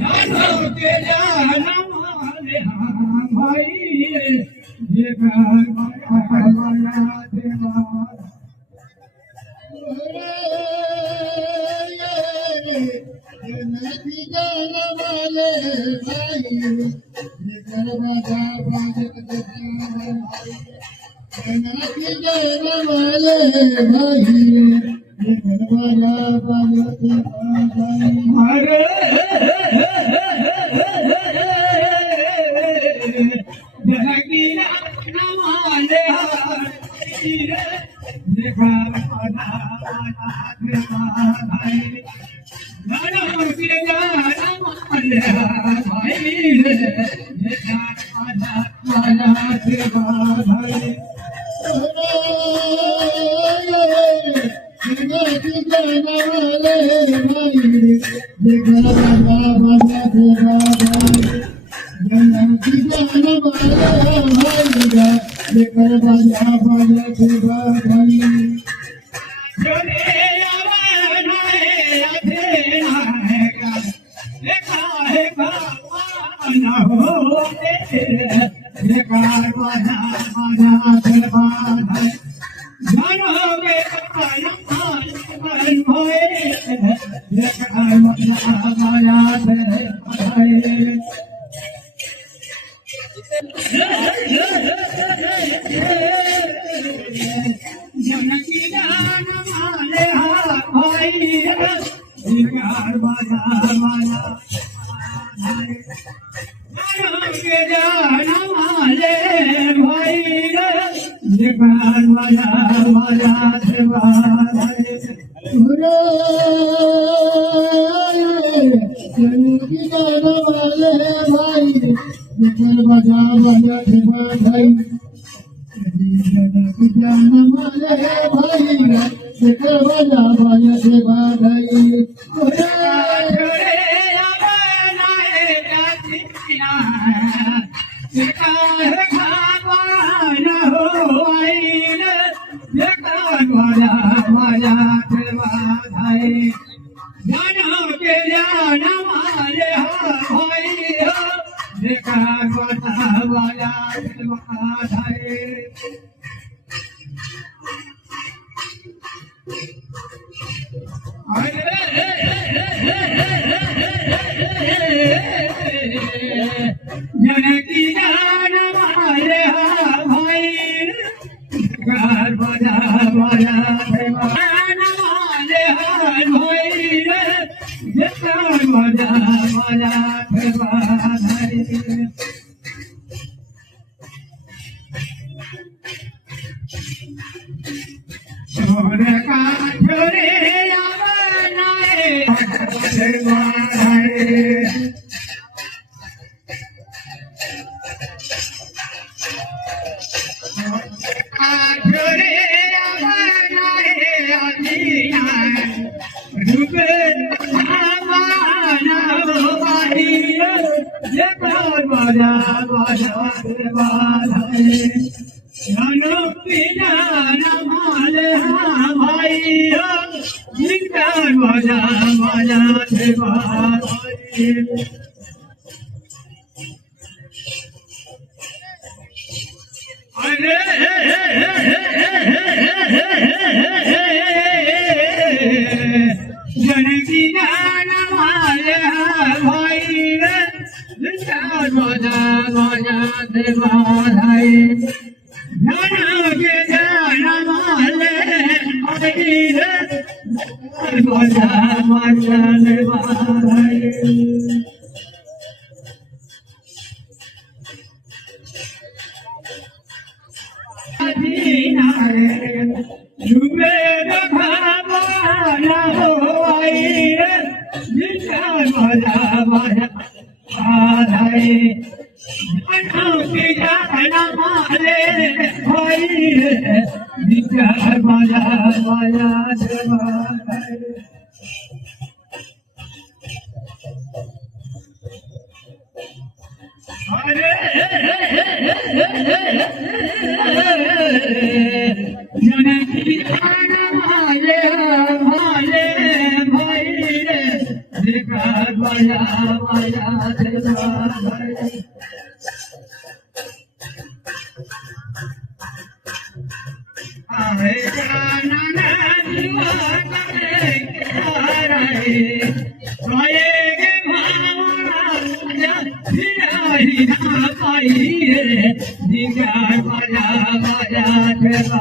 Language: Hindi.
जानो के जाना माले भाई ये घर माया देवा नदी जाना वाले भाई ये करवाजा बाजत नदी जाना वाले भाई ये करवाजा बाजत अरे जनकी नमाले ये घर माया देवा जानो के जाना माले भाई ये घर माया देवा नदी जाना वाले भाई ये करवाजा बाजत नदी जाना वाले भाई ये करवाजा बाजत भाई जोरे आवाना है आधेना देखा है बाना हो देखा बाना बाना देवा जानो के पाया मन होए देखा बाना माया देवा जनकी दान माले भाई जिगर बाजा माया जानो के जान माले भाई जिगर बाजा माया देवा नदी जाना वाले भाई ये करवाजा बाजत भाई नदी जाना वाले भाई ये करवाजा बाजत भाई जोरे आवाना है जातिना देखा है खाना हो आई देखा बाजा माया देवा जानो के जाना माले भाई देखा बाजा माया देवा जनकी जान माले भाई घर बजा बजा देवा माले भाई घर बजा बजा देवा छोरे का छोरे आवाना देवा छोरे आवाना आदिया रूपे आवाना भाई देखा बाजा बाजा देवा जानो पिना माले भाई जिगर बाजा बाजा देवा अरे जनकी जान माले भाई जिगर बाजा बाजा देवा जानो के जाना माले भाई बाजा बाजा देवा डूबे देखा बाना हो आई जिगर बाजा बाजा जानो के जाना माले भाई जिगर बाजा बाजा देवा अरे जनकी जान माले भाई देखा माया माया देवा भाई आए जाना दीवाना रे रोए के भावना जा ही ना पाई रे दिया माया माया देवा